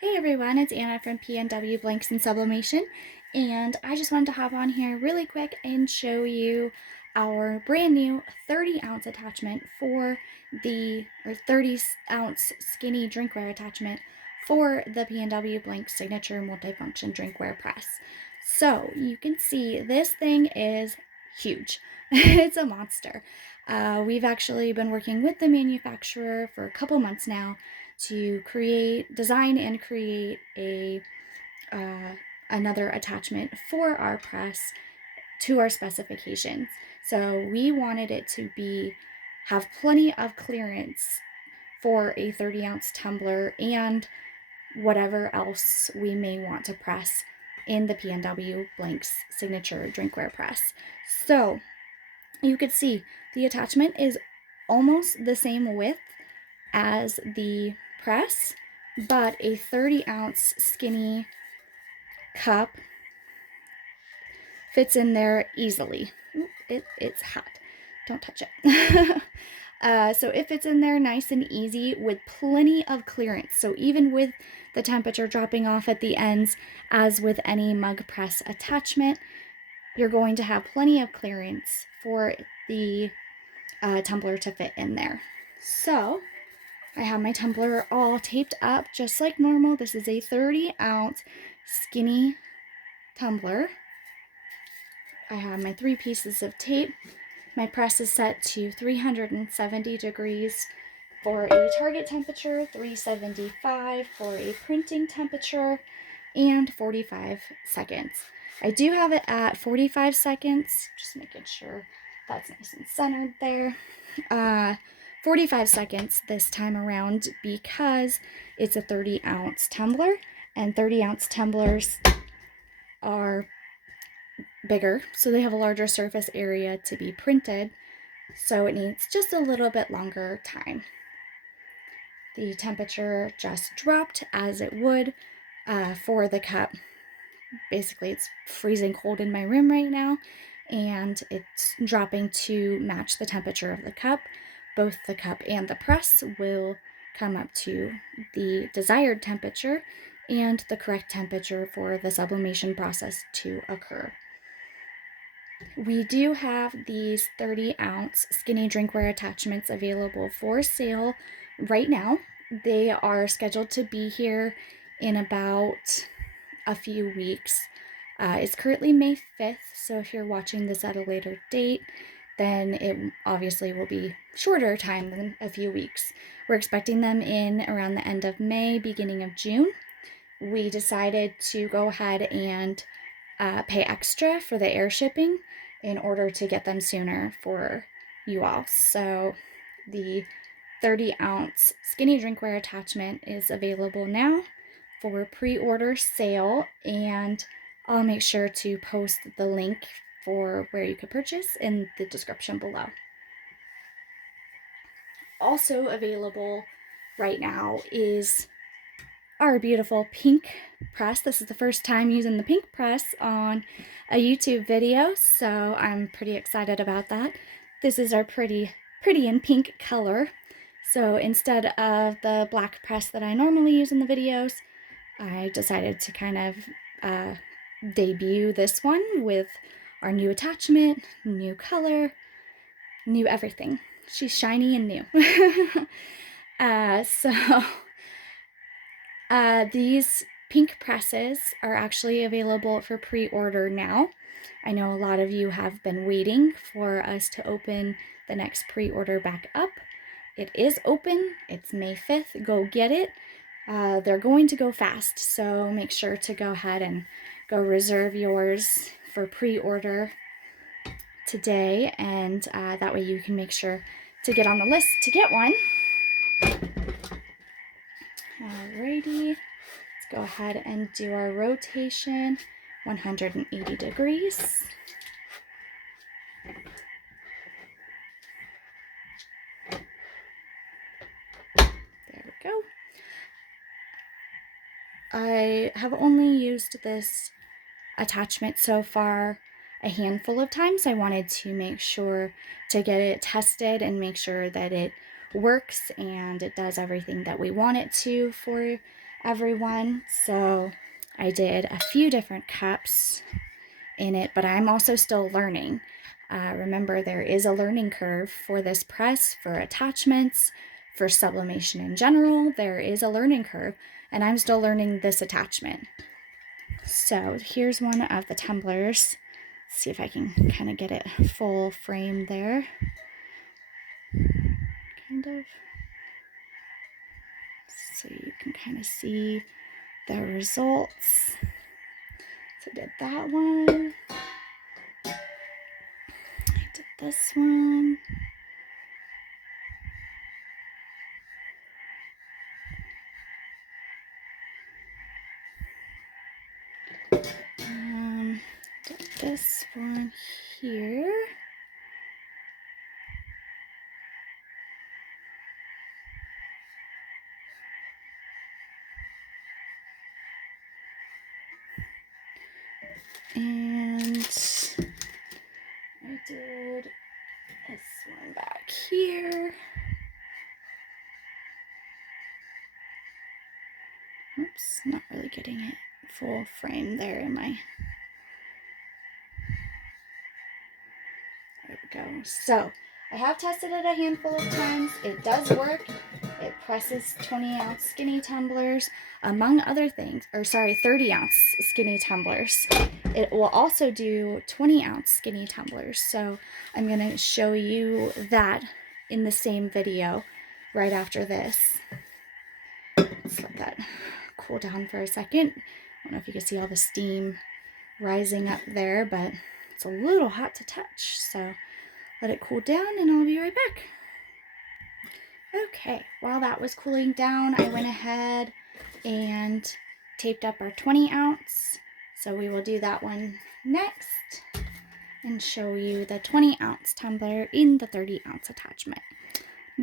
Hey everyone, it's Anna from PNW Blanks and Sublimation, and I just wanted to hop on here really quick and show you our brand new 30-ounce attachment for the, or 30-ounce skinny drinkware attachment for the PNW Blanks Signature Multifunction Drinkware Press. So you can see this thing is huge. It's a monster. We've actually been working with the manufacturer for a couple months now to design and create another attachment for our press to our specifications. So we wanted it to have plenty of clearance for a 30-ounce tumbler and whatever else we may want to press in the PNW Blanks Signature Drinkware Press. So you could see the attachment is almost the same width as the press, but a 30-ounce skinny cup fits in there easily. Ooh, it's hot. Don't touch it. So it fits in there nice and easy with plenty of clearance. So even with the temperature dropping off at the ends, as with any mug press attachment, you're going to have plenty of clearance for the tumbler to fit in there. So I have my tumbler all taped up just like normal. This is a 30-ounce skinny tumbler. I have my 3 pieces of tape. My press is set to 370 degrees for a target temperature, 375 for a printing temperature, and 45 seconds. I do have it at 45 seconds, just making sure that's nice and centered there. 45 seconds this time around because it's a 30-ounce tumbler, and 30-ounce tumblers are bigger, so they have a larger surface area to be printed, so it needs just a little bit longer time. The temperature just dropped as it would for the cup. Basically, it's freezing cold in my room right now, and it's dropping to match the temperature of the cup. Both the cup and the press will come up to the desired temperature and the correct temperature for the sublimation process to occur. We do have these 30-ounce skinny drinkware attachments available for sale right now. They are scheduled to be here in about a few weeks. It's currently May 5th, so if you're watching this at a later date, then it obviously will be shorter time than a few weeks. We're expecting them in around the end of May, beginning of June. We decided to go ahead and pay extra for the air shipping in order to get them sooner for you all. So the 30-ounce skinny drinkware attachment is available now for pre-order sale, and I'll make sure to post the link for where you could purchase in the description below. Also available right now is our beautiful pink press. This is the first time using the pink press on a YouTube video, so I'm pretty excited about that. This is our pretty and pink color. So instead of the black press that I normally use in the videos, I decided to kind of debut this one with our new attachment, new color, new everything. She's shiny and new. These pink presses are actually available for pre-order now. I know a lot of you have been waiting for us to open the next pre-order back up. It is open. It's May 5th. Go get it. They're going to go fast, so make sure to go ahead and go reserve yours for pre-order today, and that way you can make sure to get on the list to get one. Alrighty, let's go ahead and do our rotation, 180 degrees. There we go. I have only used this attachment so far a handful of times. I wanted to make sure to get it tested and make sure that it works and it does everything that we want it to for everyone. So I did a few different cups in it, but I'm also still learning. Remember, there is a learning curve for this press, for attachments, for sublimation in general. There is a learning curve, and I'm still learning this attachment. So here's one of the tumblers. Let's see if I can kind of get it full frame there. Kind of. So you can kind of see the results. So I did that one. I did this one. Did this one here. And I did this one back here. Oops, not really getting it full frame there, am I? There we go. So I have tested it a handful of times. It does work. It presses 20-ounce skinny tumblers, among other things, or sorry, 30-ounce skinny tumblers. It will also do 20-ounce skinny tumblers. So I'm going to show you that in the same video right after this. Let's let that cool down for a second. I don't know if you can see all the steam rising up there, but it's a little hot to touch. So let it cool down and I'll be right back. Okay, while that was cooling down, I went ahead and taped up our 20-ounce. So we will do that one next and show you the 20-ounce tumbler in the 30-ounce attachment.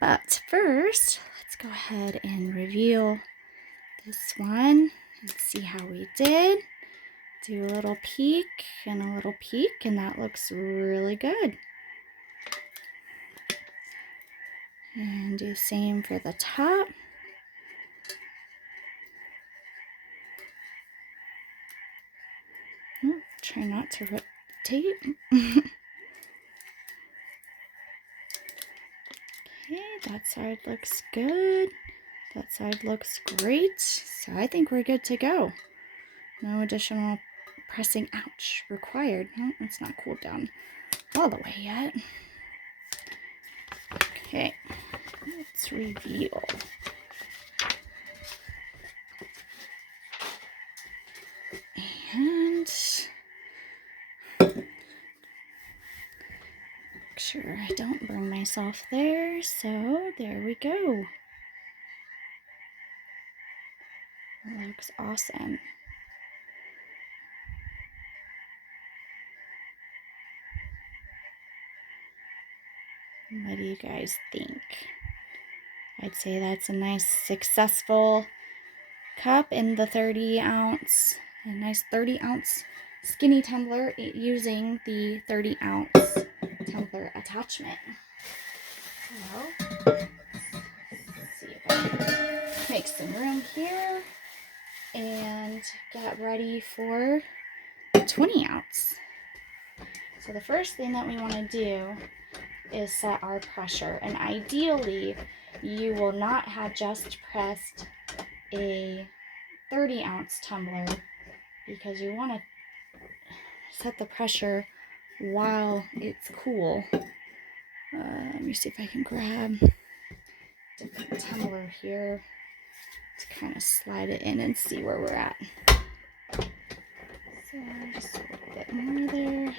But first, let's go ahead and reveal this one and see how we did. Do a little peek and a little peek, and that looks really good. And do the same for the top. Try not to rip the tape. Okay, that side looks good. That side looks great. So I think we're good to go. No additional pressing, ouch, required. No, it's not cooled down all the way yet. Okay, let's reveal. And make sure I don't burn myself there. So there we go. It looks awesome. What do you guys think? I'd say that's a nice successful cup in the 30-ounce, a nice 30-ounce skinny tumbler using the 30-ounce tumbler attachment. So, let's see if I can make some room here and get ready for 20-ounce. So the first thing that we want to do is set our pressure, and ideally you will not have just pressed a 30-ounce tumbler because you want to set the pressure while it's cool. Let me see if I can grab a different tumbler here to kind of slide it in and see where we're at. So just a little bit more there.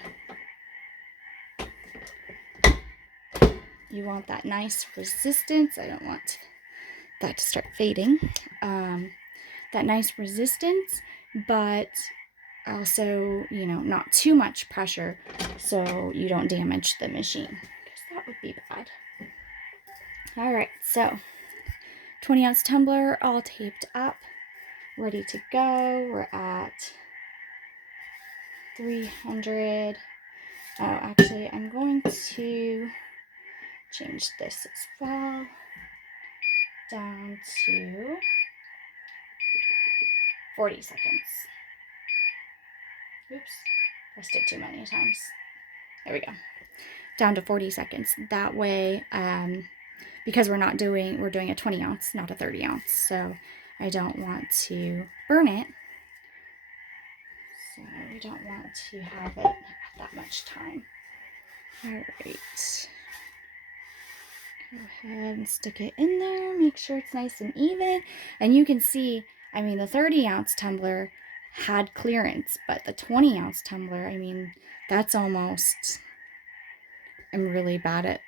You want that nice resistance. I don't want that to start fading. That nice resistance, but also, you know, not too much pressure so you don't damage the machine, because that would be bad. All right, so 20-ounce tumbler all taped up, ready to go. We're at 300. Oh, actually, I'm going to change this as well down to 40 seconds. Oops, pressed it too many times. There we go. Down to 40 seconds. That way, because we're doing a 20 ounce, not a 30 ounce. So I don't want to burn it. So we don't want to have it that much time. All right. Go ahead and stick it in there. Make sure it's nice and even. And you can see, I mean, the 30 ounce tumbler had clearance, but the 20 ounce tumbler, I mean, that's almost, I'm really bad at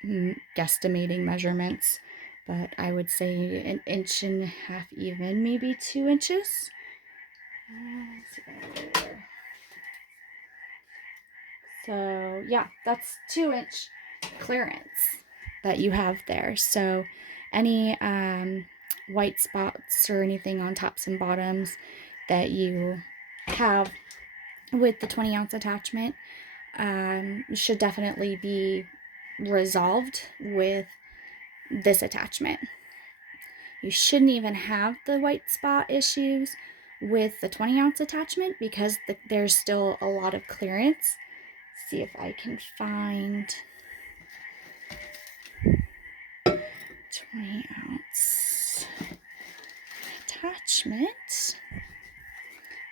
guesstimating measurements, but I would say 1.5 inches even, maybe 2 inches. So yeah, that's 2-inch clearance that you have there. So any white spots or anything on tops and bottoms that you have with the 20 ounce attachment should definitely be resolved with this attachment. You shouldn't even have the white spot issues with the 20 ounce attachment because there's still a lot of clearance. See if I can find 20 ounce attachment.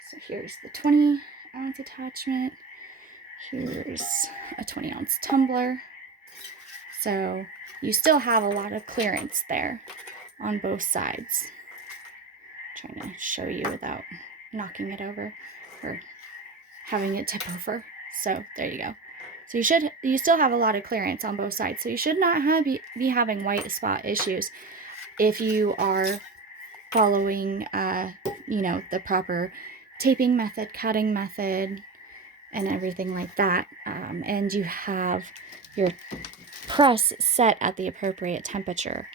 So here's the 20 ounce attachment. Here's a 20 ounce tumbler. So you still have a lot of clearance there on both sides. I'm trying to show you without knocking it over or having it tip over. So there you go. So you still have a lot of clearance on both sides. So you should not be having white spot issues if you are following, the proper taping method, cutting method, and everything like that. And you have your press set at the appropriate temperature.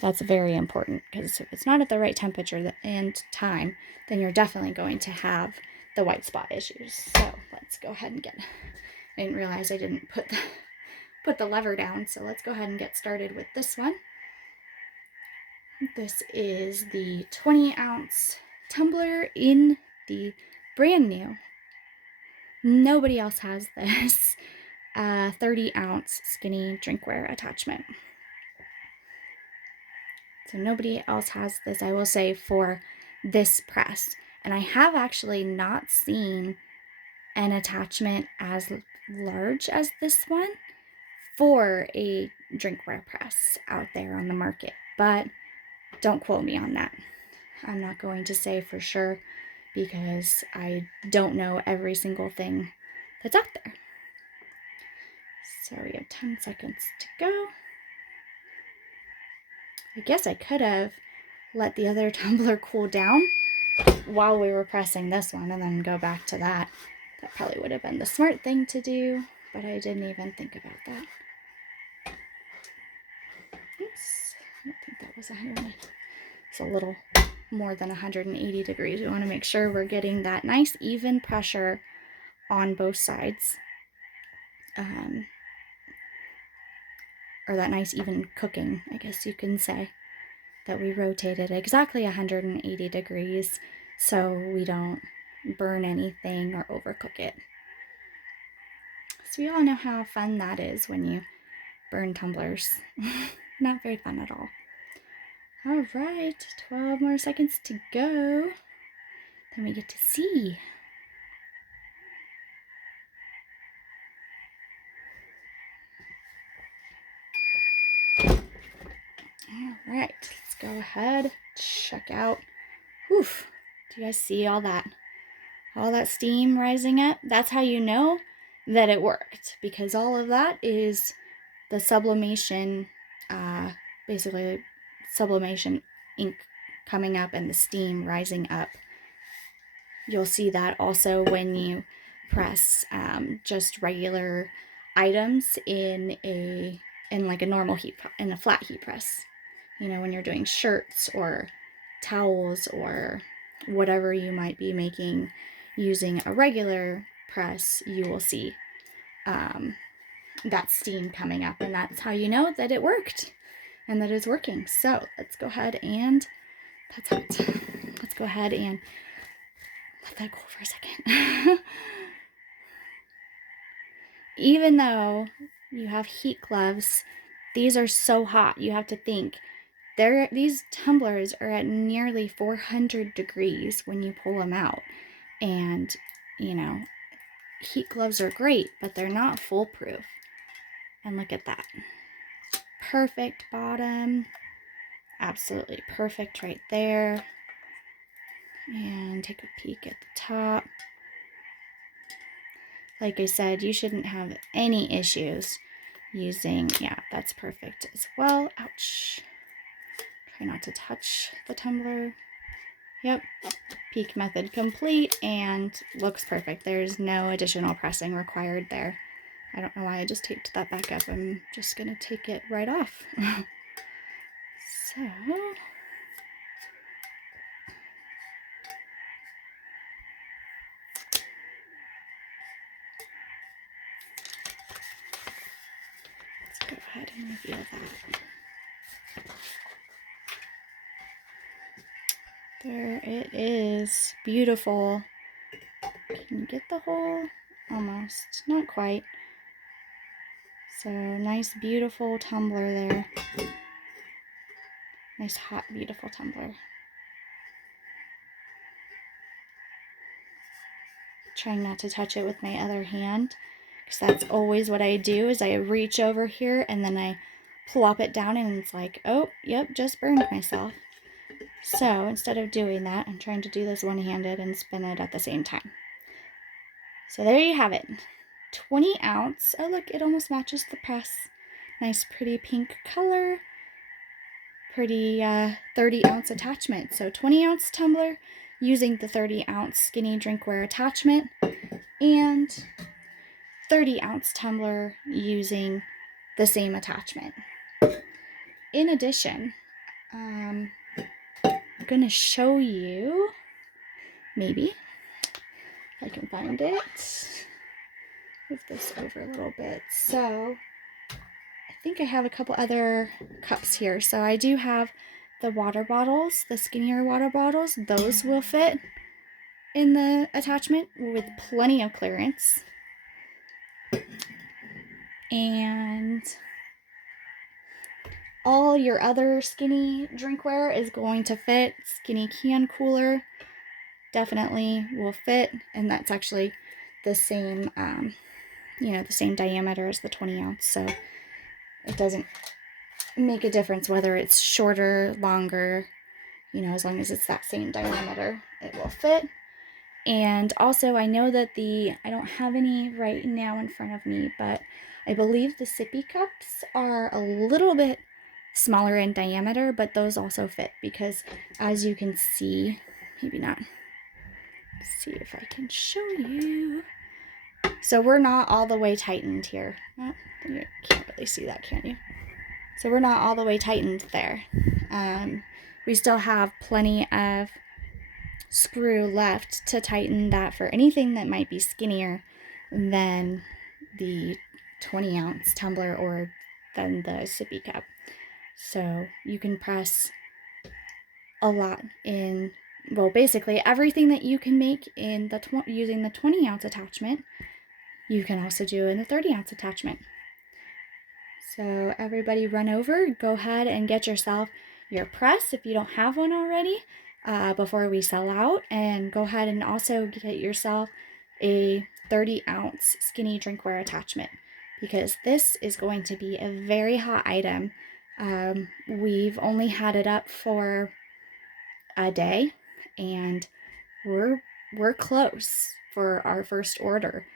That's very important because if it's not at the right temperature and time, then you're definitely going to have the white spot issues. So let's go ahead and I didn't realize I didn't put the lever down. So let's go ahead and get started with this one. This is the 20 ounce tumbler in the brand new. Nobody else has this 30 ounce skinny drinkware attachment. So nobody else has this, I will say, for this press. And I have actually not seen an attachment as large as this one for a drinkware press out there on the market. But don't quote me on that. I'm not going to say for sure because I don't know every single thing that's out there. So we have 10 seconds to go. I guess I could have let the other tumbler cool down while we were pressing this one and then go back to that. That probably would have been the smart thing to do, but I didn't even think about that. Oops, I don't think that was 100. It's a little more than 180 degrees. We want to make sure we're getting that nice even pressure on both sides. Or that nice even cooking, I guess you can say, that we rotated exactly 180 degrees so we don't burn anything or overcook it. So we all know how fun that is when you burn tumblers. Not very fun at all. All right, 12 more seconds to go. Then we get to see. All right, let's go ahead, check out. Oof, do you guys see all that steam rising up? That's how you know that it worked, because all of that is the sublimation, basically sublimation ink coming up and the steam rising up. You'll see that also when you press just regular items in like a normal in a flat heat press. You know, when you're doing shirts or towels or whatever you might be making using a regular press, you will see that steam coming up, and that's how you know that it worked and that it's working. So let's go ahead and let's go ahead and let that cool for a second. Even though you have heat gloves, these are so hot. You have to think, these tumblers are at nearly 400 degrees when you pull them out. And, you know, heat gloves are great, but they're not foolproof. And look at that. Perfect bottom. Absolutely perfect right there. And take a peek at the top. Like I said, you shouldn't have any issues using, yeah, that's perfect as well. Ouch. Try not to touch the tumbler. Yep, peak method complete and looks perfect. There's no additional pressing required there. I don't know why I just taped that back up. I'm just gonna take it right off. So, let's go ahead and reveal that. There it is, beautiful. Can you get the hole? Almost, not quite. So nice, beautiful tumbler there. Nice, hot, beautiful tumbler. Trying not to touch it with my other hand, because that's always what I do, is I reach over here and then I plop it down and it's like, oh, yep, just burned myself. So instead of doing that, I'm trying to do this one-handed and spin it at the same time. So there you have it. 20 ounce. Oh, look, it almost matches the press. Nice, pretty pink color. Pretty 30 ounce attachment. So 20 ounce tumbler using the 30 ounce skinny drinkware attachment, and 30 ounce tumbler using the same attachment. In addition, I'm going to show you, maybe, if I can find it. Move this over a little bit. So I think I have a couple other cups here. So I do have the water bottles, the skinnier water bottles. Those will fit in the attachment with plenty of clearance. And all your other skinny drinkware is going to fit. Skinny can cooler definitely will fit, and that's actually the same, the same diameter as the 20 ounce, so it doesn't make a difference whether it's shorter, longer, as long as it's that same diameter, it will fit. And also, I know that I don't have any right now in front of me, but I believe the sippy cups are a little bit smaller in diameter, but those also fit, because as you can see, maybe not, let's see if I can show you. So we're not all the way tightened here. Oh, you can't really see that, can you? So we're not all the way tightened there. We still have plenty of screw left to tighten that for anything that might be skinnier than the 20 ounce tumbler or than the sippy cup. So you can press a lot in, well, basically everything that you can make in using the 20 ounce attachment, you can also do in the 30 ounce attachment. So everybody run over, go ahead and get yourself your press if you don't have one already, before we sell out, and go ahead and also get yourself a 30 ounce skinny drinkware attachment, because this is going to be a very hot item. We've only had it up for a day, and we're close for our first order.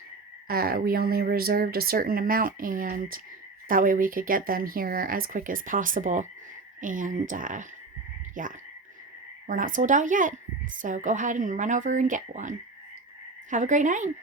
We only reserved a certain amount, and that way we could get them here as quick as possible. And yeah, we're not sold out yet, so go ahead and run over and get one. Have a great night.